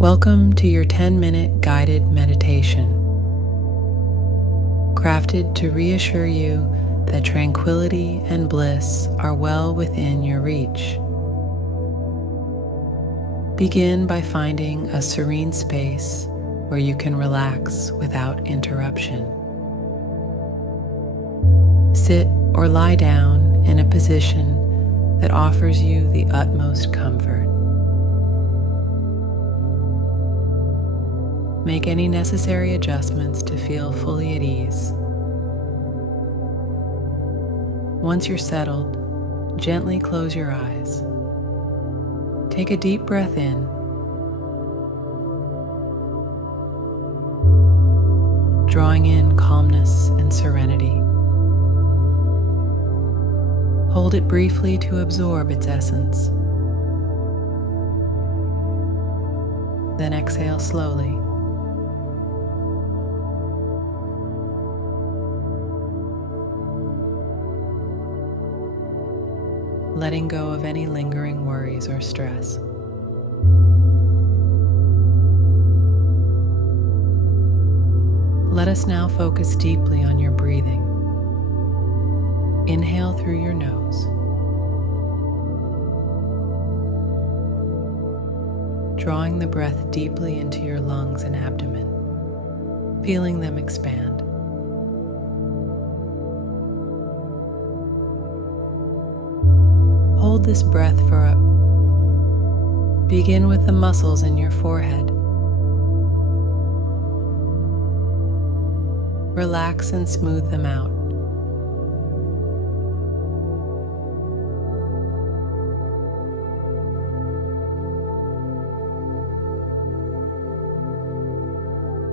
Welcome to your 10-minute guided meditation, crafted to reassure you that tranquility and bliss are well within your reach. Begin by finding a serene space where you can relax without interruption. Sit or lie down in a position that offers you the utmost comfort. Make any necessary adjustments to feel fully at ease. Once you're settled, gently close your eyes. Take a deep breath in. Drawing in calmness and serenity. Hold it briefly to absorb its essence. Then exhale slowly. Letting go of any lingering worries or stress. Let us now focus deeply on your breathing. Inhale through your nose. Drawing the breath deeply into your lungs and abdomen, feeling them expand. Hold this breath Begin with the muscles in your forehead. Relax and smooth them out.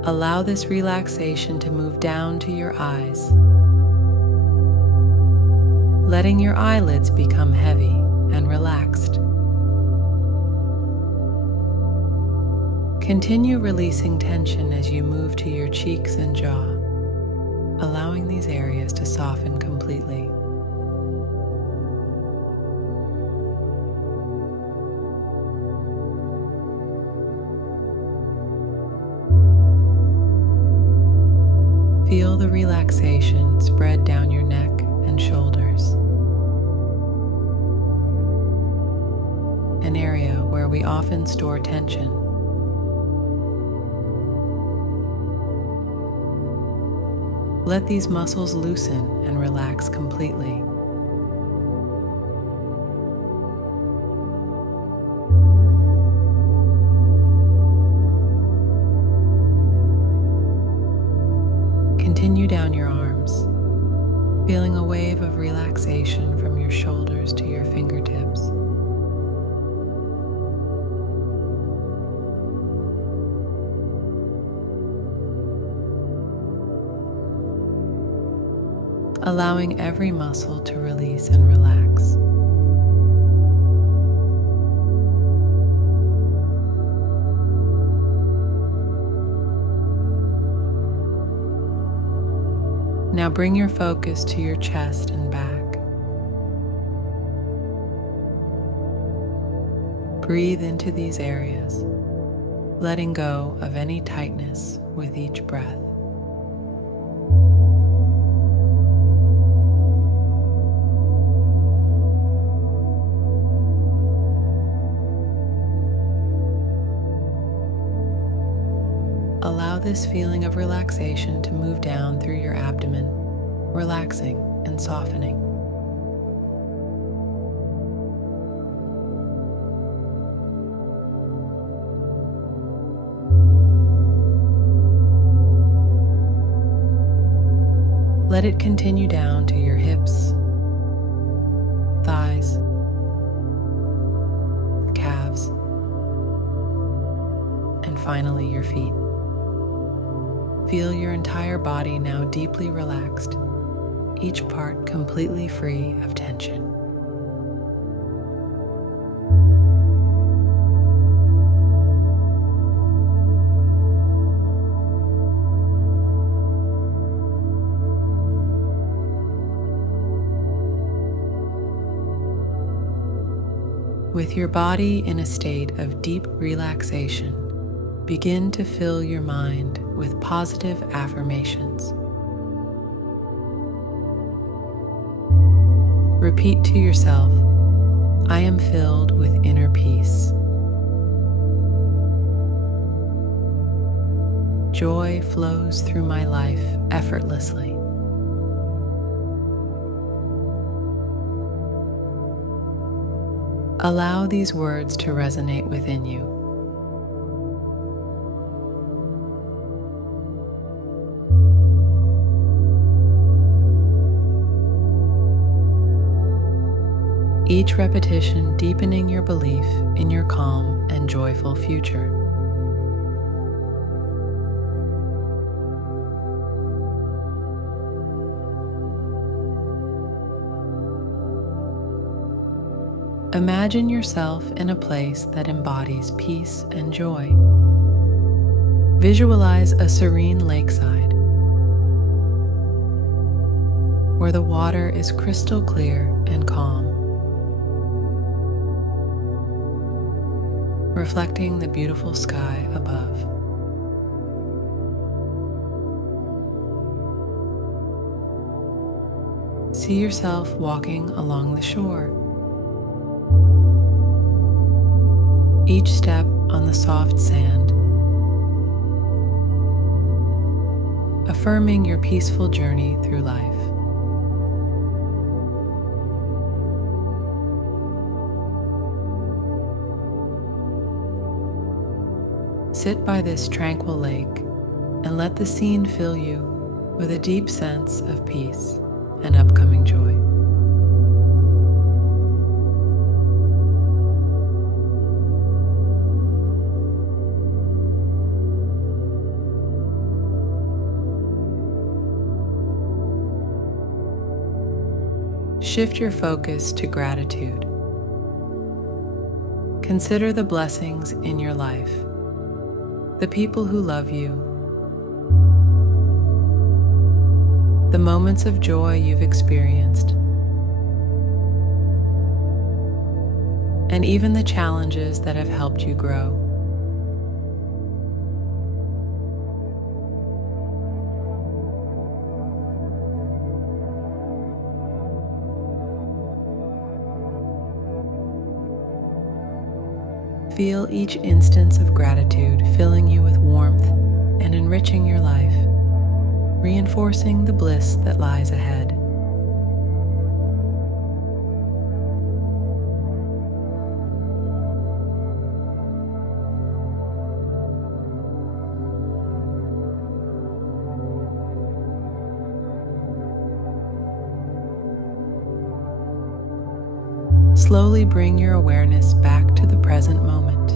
Allow this relaxation to move down to your eyes, letting your eyelids become heavy and relaxed. Continue releasing tension as you move to your cheeks and jaw, allowing these areas to soften completely. Feel the relaxation spread down your neck and shoulders, an area where we often store tension. Let these muscles loosen and relax completely. Continue down your arms, feeling a wave of relaxation from your shoulders to your fingertips. Allowing every muscle to release and relax. Now bring your focus to your chest and back. Breathe into these areas, letting go of any tightness with each breath. Allow this feeling of relaxation to move down through your abdomen, relaxing and softening. Let it continue down to your hips, thighs, calves, and finally your feet. Feel your entire body now deeply relaxed, each part completely free of tension. With your body in a state of deep relaxation, Begin to fill your mind with positive affirmations. Repeat to yourself, I am filled with inner peace. Joy flows through my life effortlessly. Allow these words to resonate within you. Each repetition deepening your belief in your calm and joyful future. Imagine yourself in a place that embodies peace and joy. Visualize a serene lakeside where the water is crystal clear and calm, reflecting the beautiful sky above. See yourself walking along the shore. Each step on the soft sand, affirming your peaceful journey through life. Sit by this tranquil lake and let the scene fill you with a deep sense of peace and upcoming joy. Shift your focus to gratitude. Consider the blessings in your life, the people who love you, the moments of joy you've experienced, and even the challenges that have helped you grow. Feel each instance of gratitude filling you with warmth and enriching your life, reinforcing the bliss that lies ahead. Slowly bring your awareness back to the present moment.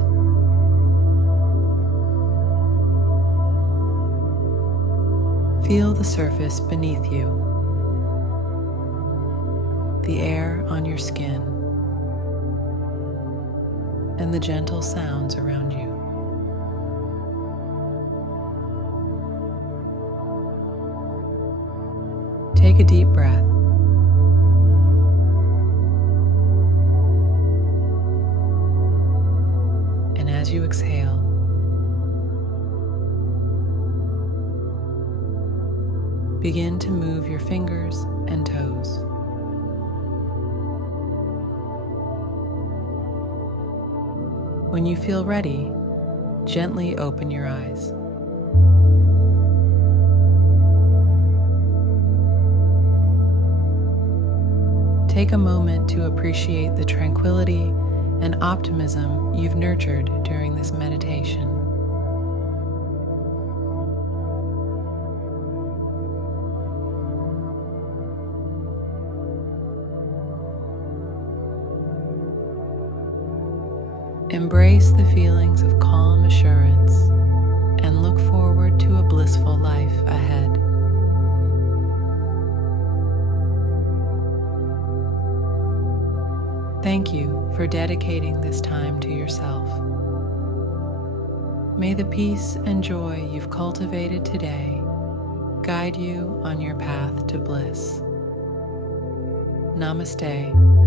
Feel the surface beneath you, the air on your skin, and the gentle sounds around you. Take a deep breath. As you exhale, begin to move your fingers and toes. When you feel ready, gently open your eyes. Take a moment to appreciate the tranquility and optimism you've nurtured during this meditation. Embrace the feelings of calm assurance and look forward to a blissful life ahead. Thank you for dedicating this time to yourself. May the peace and joy you've cultivated today guide you on your path to bliss. Namaste.